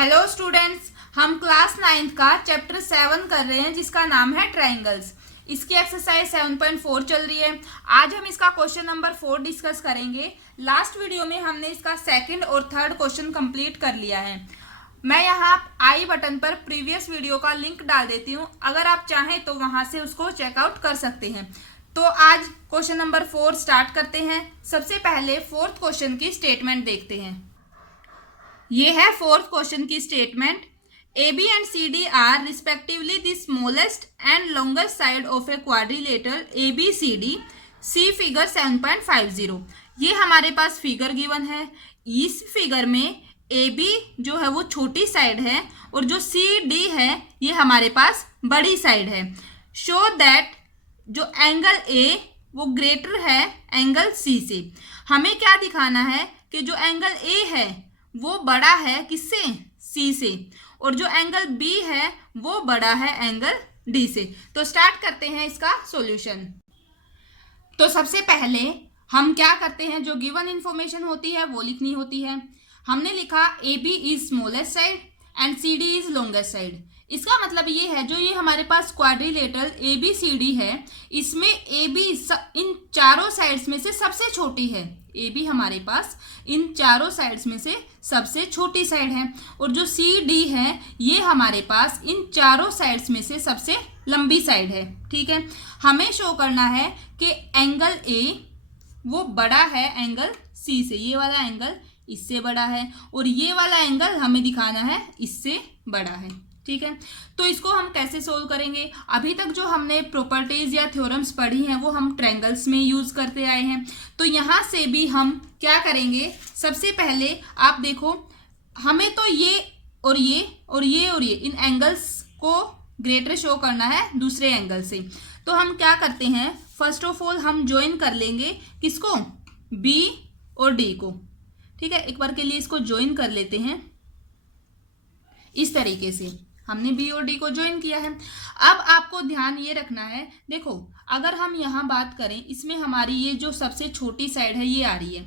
Hello students, हम class 9th का chapter 7 कर रहे हैं जिसका नाम है ट्रायंगल्स। इसकी एक्सरसाइज 7.4 चल रही है। आज हम इसका क्वेश्चन नंबर 4 डिस्कस करेंगे। लास्ट वीडियो में हमने इसका सेकंड और थर्ड क्वेश्चन कंप्लीट कर लिया है। मैं यहाँ आई बटन पर प्रीवियस वीडियो का लिंक डाल देती हूँ, अगर आप चाहें तो वहाँ से उसको चेकआउट कर सकते हैं। तो आज क्वेश्चन नंबर 4 स्टार्ट करते हैं। सबसे पहले फोर्थ क्वेश्चन की स्टेटमेंट देखते हैं। ये है फोर्थ क्वेश्चन की statement. A B and C D are respectively the smallest and longest side of a quadrilateral A B C D, see figure 7.50। ये हमारे पास फिगर गिवन है। इस फिगर में ए बी जो है वो छोटी साइड है और जो सी डी है ये हमारे पास बड़ी साइड है। शो दैट जो एंगल ए वो ग्रेटर है एंगल सी से। हमें क्या दिखाना है कि जो एंगल ए है वो बड़ा है किससे? सी से, और जो एंगल बी है वो बड़ा है एंगल डी से। तो स्टार्ट करते हैं इसका सॉल्यूशन। तो सबसे पहले हम क्या करते हैं, जो गिवन इंफॉर्मेशन होती है वो लिखनी होती है। हमने लिखा A B is smallest side and C D is longest side. इसका मतलब ये है जो ये हमारे पास quadrilateral A B C D है, इसमें ए बी इन चारों साइड्स में से सबसे छोटी है। ए बी हमारे पास इन चारों साइड्स में से सबसे छोटी साइड है, और जो सी डी है ये हमारे पास इन चारों साइड्स में से सबसे लंबी साइड है। ठीक है, हमें शो करना है कि एंगल ए वो बड़ा है एंगल सी से। ये वाला एंगल इससे बड़ा है और ये वाला एंगल हमें दिखाना है इससे बड़ा है। ठीक है, तो इसको हम कैसे सोल्व करेंगे? अभी तक जो हमने प्रॉपर्टीज या थ्योरम्स पढ़ी हैं वो हम ट्रायंगल्स में यूज करते आए हैं। तो यहाँ से भी हम क्या करेंगे, सबसे पहले आप देखो, हमें तो ये और ये और ये और ये इन एंगल्स को ग्रेटर शो करना है दूसरे एंगल से। तो हम क्या करते हैं, फर्स्ट ऑफ ऑल हम ज्वाइन कर लेंगे किसको? बी और डी को। ठीक है, एक बार के लिए इसको ज्वाइन कर लेते हैं। इस तरीके से हमने बी और डी को ज्वाइन किया है। अब आपको ध्यान ये रखना है, देखो अगर हम यहाँ बात करें, इसमें हमारी ये जो सबसे छोटी साइड है ये आ रही है।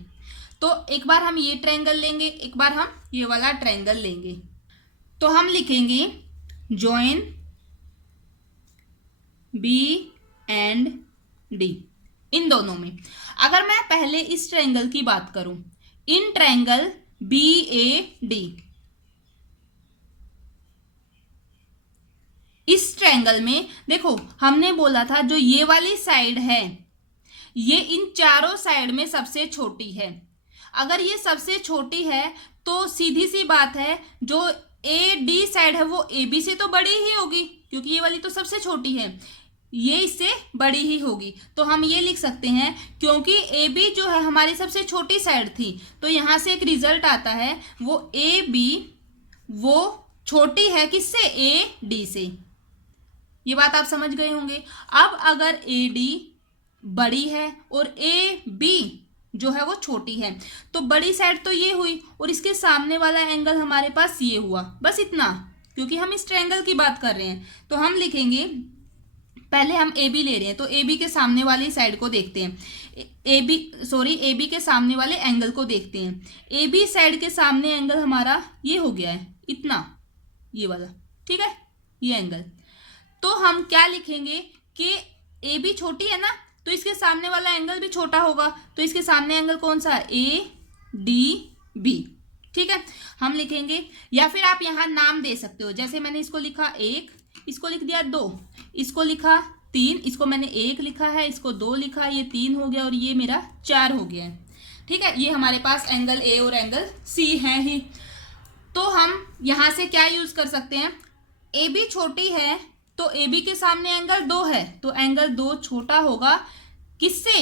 तो एक बार हम ये ट्रायंगल लेंगे, एक बार हम ये वाला ट्रायंगल लेंगे। तो हम लिखेंगे ज्वाइन बी एंड डी इन दोनों में। अगर मैं पहले इस ट्रायंगल की बात करूं, in triangle B A D, इस ट्रायंगल में देखो हमने बोला था जो ये वाली साइड है ये इन चारों साइड में सबसे छोटी है। अगर ये सबसे छोटी है तो सीधी सी बात है जो ए डी साइड है वो ए बी से तो बड़ी ही होगी, क्योंकि ये वाली तो सबसे छोटी है, ये इससे बड़ी ही होगी। तो हम ये लिख सकते हैं क्योंकि ए बी जो है हमारी सबसे छोटी साइड थी, तो यहाँ से एक रिजल्ट आता है वो ए बी वो छोटी है किससे? ए डी से। ये बात आप समझ गए होंगे। अब अगर ए डी बड़ी है और ए बी जो है वो छोटी है, तो बड़ी साइड तो ये हुई और इसके सामने वाला एंगल हमारे पास ये हुआ, बस इतना, क्योंकि हम इस ट्रायंगल की बात कर रहे हैं। तो हम लिखेंगे, पहले हम ए बी ले रहे हैं तो ए बी के सामने वाली साइड को देखते हैं, ए बी के सामने वाले एंगल को देखते हैं। ए बी साइड के सामने एंगल हमारा ये हो गया है इतना, ये वाला। ठीक है, ये एंगल। तो हम क्या लिखेंगे कि ए बी छोटी है ना, तो इसके सामने वाला एंगल भी छोटा होगा। तो इसके सामने एंगल कौन सा? A D B. ठीक है, हम लिखेंगे, या फिर आप यहाँ नाम दे सकते हो, जैसे मैंने इसको लिखा 1, इसको लिख दिया 2, इसको लिखा 3, इसको मैंने 1 लिखा है, इसको 2 लिखा, ये 3 हो गया और ये मेरा 4 हो गया है। ठीक है, ये हमारे पास एंगल ए और एंगल सी है ही। तो हम यहाँ से क्या यूज कर सकते हैं, ए बी छोटी है तो ए बी के सामने एंगल 2 है, तो एंगल 2 छोटा होगा किससे?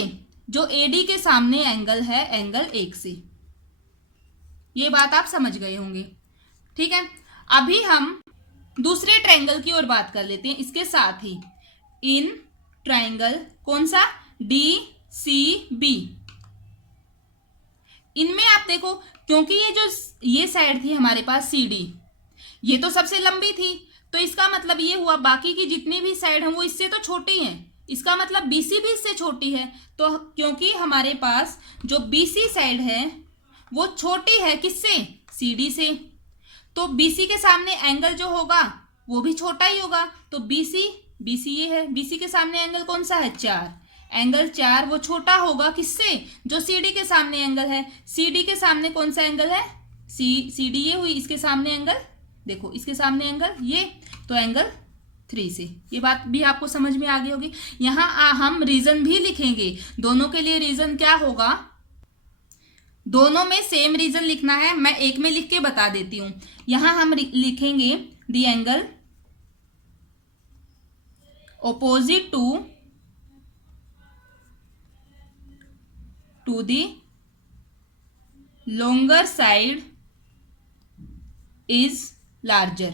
जो ए डी के सामने एंगल है एंगल 1 से। ये बात आप समझ गए होंगे। ठीक है, अभी हम दूसरे ट्रायंगल की ओर बात कर लेते हैं इसके साथ ही। इन ट्रायंगल कौन सा? D C B. इनमें आप देखो, क्योंकि ये साइड थी हमारे पास सी डी, ये तो सबसे लंबी थी, तो इसका मतलब ये हुआ बाकी की जितनी भी साइड हैं वो इससे तो छोटी हैं। इसका मतलब बीसी भी इससे छोटी है। तो क्योंकि हमारे पास जो बीसी साइड है वो छोटी है किससे? सीडी से, तो BC के सामने एंगल जो होगा वो भी छोटा ही होगा। तो BC ये है, BC के सामने एंगल कौन सा है 4, एंगल 4 वो छोटा होगा किससे, जो CD के सामने एंगल है। CD के सामने कौन सा एंगल है, CD ये हुई, इसके सामने एंगल देखो, इसके सामने एंगल ये, तो एंगल 3 से। ये बात भी आपको समझ में आ गई होगी। यहाँ हम रीजन भी लिखेंगे, दोनों के लिए रीजन क्या होगा, दोनों में सेम रीजन लिखना है। मैं एक में लिख के बता देती हूं। यहां हम लिखेंगे the angle opposite to the longer side is larger.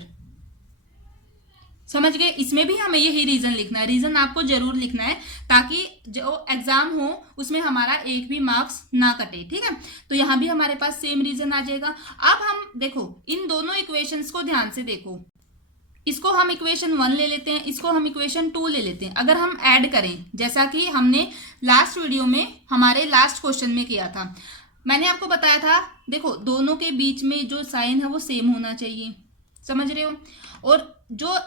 समझ गए, इसमें भी हमें यही रीजन लिखना है। रीजन आपको जरूर लिखना है ताकि जो एग्जाम हो उसमें हमारा एक भी मार्क्स ना कटे, ठीक है। तो यहां भी हमारे पास सेम रीजन आ जाएगा। अब हम देखो इन दोनों इक्वेशंस को ध्यान से देखो, इसको हम इक्वेशन 1 ले लेते हैं, इसको हम इक्वेशन 2 ले लेते हैं। अगर हम ऐड करें, जैसा कि हमने लास्ट वीडियो में हमारे लास्ट क्वेश्चन में किया था, मैंने आपको बताया था देखो दोनों के बीच में जो साइन है वो सेम होना चाहिए, समझ रहे हो। और जो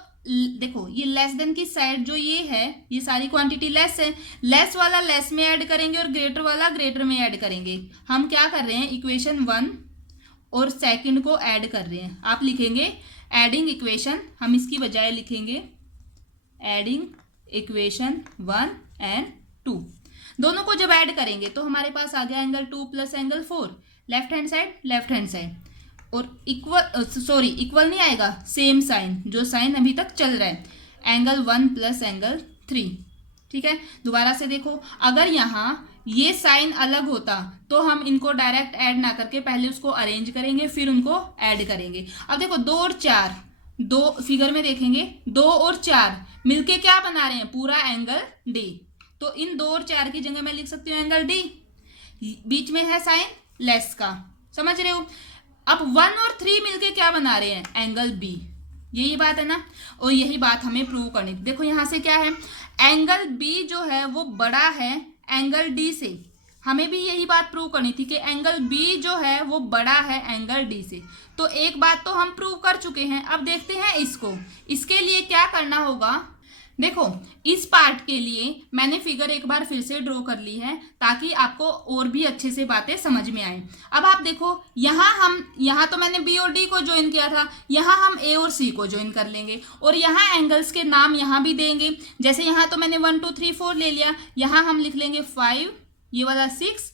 देखो ये लेस देन की साइड जो ये है, ये सारी क्वांटिटी लेस है, लेस वाला लेस में ऐड करेंगे और ग्रेटर वाला ग्रेटर में ऐड करेंगे। हम क्या कर रहे हैं, इक्वेशन 1 और सेकंड को ऐड कर रहे हैं। आप लिखेंगे एडिंग इक्वेशन, हम इसकी बजाय लिखेंगे एडिंग इक्वेशन 1 एंड 2। दोनों को जब ऐड करेंगे तो हमारे पास आ गया angle 2 plus angle 4, left hand side, और इक्वल नहीं आएगा, सेम साइन, जो साइन अभी तक चल रहा है, एंगल 1 प्लस एंगल 3, ठीक है। दोबारा से देखो, अगर यहाँ ये साइन अलग होता तो हम इनको डायरेक्ट ऐड ना करके पहले उसको अरेंज करेंगे फिर उनको ऐड करेंगे। अब देखो 2 और 4, 2 फिगर में देखेंगे 2 और 4 मिलके क्या बना रहे हैं, पूरा एंगल D। तो इन 2 और 4 की जगह मैं लिख सकती हूँ एंगल D, बीच में है साइन लेस का, समझ रहे हो। अब 1 और 3 मिलके क्या बना रहे हैं, एंगल B। यही बात है ना, और यही बात हमें प्रूव करनी थी। देखो यहाँ से क्या है, एंगल B जो है वो बड़ा है एंगल D से। हमें भी यही बात प्रूव करनी थी कि एंगल B जो है वो बड़ा है एंगल D से। तो एक बात तो हम प्रूव कर चुके हैं। अब देखते हैं इसको, इसके लिए क्या करना होगा। देखो इस पार्ट के लिए मैंने फिगर एक बार फिर से ड्रॉ कर ली है ताकि आपको और भी अच्छे से बातें समझ में आए। अब आप देखो यहाँ तो मैंने B और D को ज्वाइन किया था, यहाँ हम A और C को ज्वाइन कर लेंगे और यहाँ एंगल्स के नाम यहाँ भी देंगे। जैसे यहाँ तो मैंने 1 2 3 4 ले लिया, यहाँ हम लिख लेंगे 5, ये वाला 6,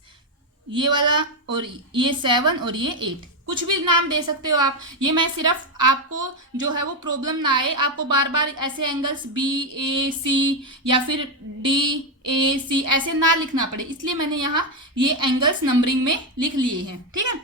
ये वाला और ये 7 और ये 8, कुछ भी नाम दे सकते हो आप। ये मैं सिर्फ आपको जो है वो प्रॉब्लम ना आए, आपको बार बार ऐसे एंगल्स B A C या फिर D A C ऐसे ना लिखना पड़े, इसलिए मैंने यहाँ ये एंगल्स नंबरिंग में लिख लिए हैं, ठीक है।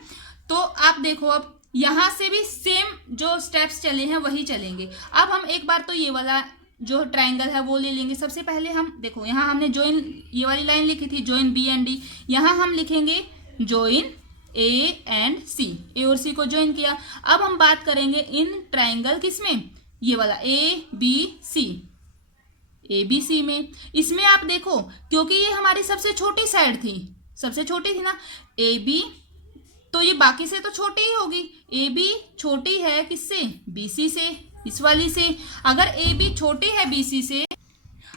तो आप देखो अब यहाँ से भी सेम जो स्टेप्स चले हैं वही चलेंगे। अब हम एक बार तो ये वाला जो ट्राइंगल है वो ले लेंगे। सबसे पहले हम देखो यहाँ हमने ज्वाइन ये वाली लाइन लिखी थी, ज्वाइन B एंड D, यहाँ हम लिखेंगे join A and C, A और C को ज्वाइन किया। अब हम बात करेंगे इन ट्राइंगल किसमें, ये वाला ABC में। इसमें आप देखो क्योंकि ये हमारी सबसे छोटी साइड थी, सबसे छोटी थी ना AB, तो ये बाकी से तो छोटी ही होगी। AB छोटी है किससे, BC से, इस वाली से। अगर AB छोटी है BC से,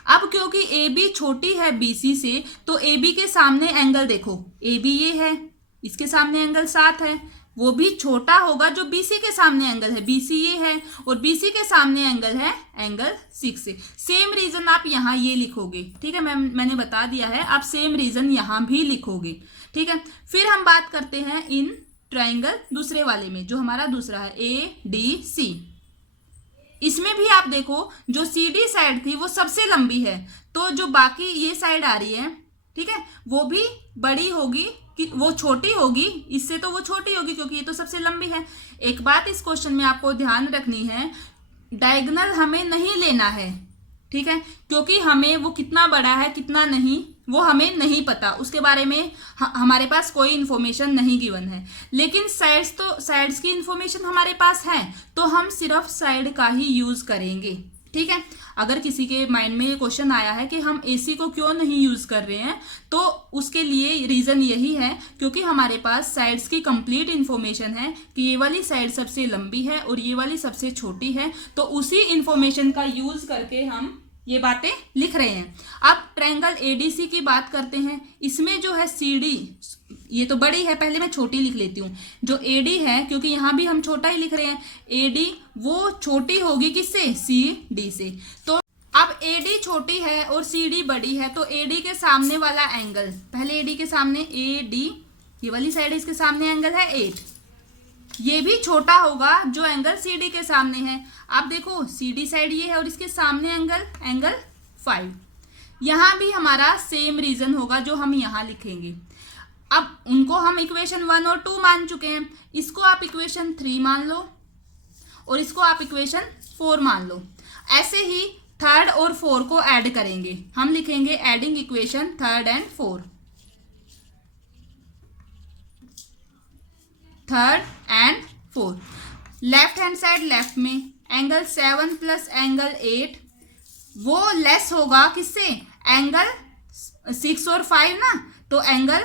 अब क्योंकि AB छोटी है BC से तो AB के सामने एंगल देखो, AB ये है, इसके सामने एंगल 7 है, वो भी छोटा होगा जो BC के सामने एंगल है, BC ये है और BC के सामने एंगल है एंगल 6 से। सेम रीजन आप यहाँ ये लिखोगे, ठीक है, मैंने बता दिया है, आप सेम रीजन यहाँ भी लिखोगे, ठीक है। फिर हम बात करते हैं इन ट्राइंगल दूसरे वाले में, जो हमारा दूसरा है ADC। इसमें भी आप देखो जो CD साइड थी वो सबसे लंबी है, तो जो बाकी ये साइड आ रही है, ठीक है, वो भी बड़ी होगी कि वो छोटी होगी, इससे तो वो छोटी होगी क्योंकि ये तो सबसे लंबी है। एक बात इस क्वेश्चन में आपको ध्यान रखनी है, डायगोनल हमें नहीं लेना है, ठीक है, क्योंकि हमें वो कितना बड़ा है कितना नहीं वो हमें नहीं पता, उसके बारे में हमारे पास कोई इन्फॉर्मेशन नहीं गिवन है। लेकिन साइड्स की इन्फॉर्मेशन हमारे पास है, तो हम सिर्फ साइड का ही यूज करेंगे, ठीक है। अगर किसी के माइंड में ये क्वेश्चन आया है कि हम एसी को क्यों नहीं यूज कर रहे हैं, तो उसके लिए रीजन यही है क्योंकि हमारे पास साइड्स की कंप्लीट इंफॉर्मेशन है कि ये वाली साइड सबसे लंबी है और ये वाली सबसे छोटी है, तो उसी इंफॉर्मेशन का यूज करके हम ये बातें लिख रहे हैं। अब ट्रायंगल एडीसी की बात करते हैं। इसमें जो है सीडी, ये तो बड़ी है, पहले मैं छोटी लिख लेती हूँ। जो एडी है, क्योंकि यहाँ भी हम छोटा ही लिख रहे हैं, एडी वो छोटी होगी किससे, सी डी से। तो अब एडी छोटी है और सीडी बड़ी है, तो एडी के सामने वाला एंगल, पहले एडी के सामने एडी, ये वाली साइड है, इसके सामने एंगल है 8, ये भी छोटा होगा जो एंगल सीडी के सामने है। आप देखो सीडी साइड ये है और इसके सामने एंगल 5। यहाँ भी हमारा सेम रीजन होगा जो हम यहाँ लिखेंगे। अब उनको हम इक्वेशन 1 और 2 मान चुके हैं, इसको आप इक्वेशन 3 मान लो और इसको आप इक्वेशन 4 मान लो। ऐसे ही थर्ड और 4 को ऐड करेंगे, हम लिखेंगे adding equation 3 and 4, 3 and 4। Left hand side left में एंगल 7 प्लस एंगल 8 वो लेस होगा किससे, एंगल 6 और 5 ना, तो एंगल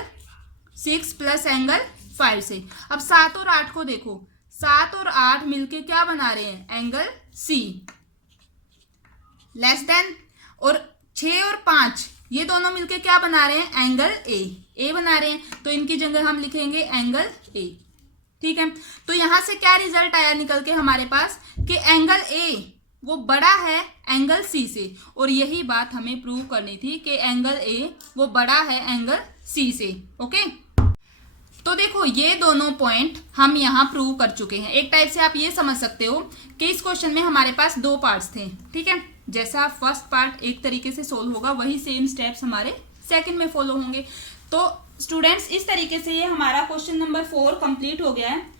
6 प्लस एंगल 5 से। अब 7 और 8 को देखो, 7 और 8 मिलके क्या बना रहे हैं, एंगल सी, लेस देन, और 6 और 5 ये दोनों मिलके क्या बना रहे हैं, एंगल ए बना रहे हैं, तो इनकी जगह हम लिखेंगे एंगल ए। ठीक है, तो यहां से क्या रिजल्ट आया निकल के हमारे पास कि एंगल ए वो बड़ा है एंगल सी से, और यही बात हमें प्रूव करनी थी कि एंगल ए वो बड़ा है एंगल सी से। ओके, तो देखो ये दोनों पॉइंट हम यहाँ प्रूव कर चुके हैं। एक टाइप से आप ये समझ सकते हो कि इस क्वेश्चन में हमारे पास 2 पार्ट्स थे। ठीक है, जैसा फर्स्ट पार्ट एक तरीके से सोल्व होगा वही सेम स्टेप्स हमारे सेकंड में फॉलो होंगे। तो स्टूडेंट्स इस तरीके से ये हमारा क्वेश्चन नंबर 4 कंप्लीट हो गया है।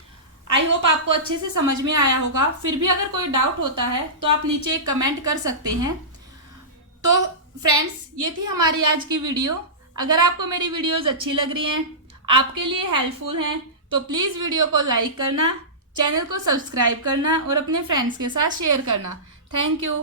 आई होप आपको अच्छे से समझ में आया होगा। फिर भी अगर कोई डाउट होता है तो आप नीचे कमेंट कर सकते हैं। तो फ्रेंड्स ये थी हमारी आज की वीडियो। अगर आपको मेरी वीडियोस अच्छी लग रही हैं, आपके लिए हेल्पफुल हैं, तो प्लीज़ वीडियो को लाइक करना, चैनल को सब्सक्राइब करना और अपने फ्रेंड्स के साथ शेयर करना। Thank you.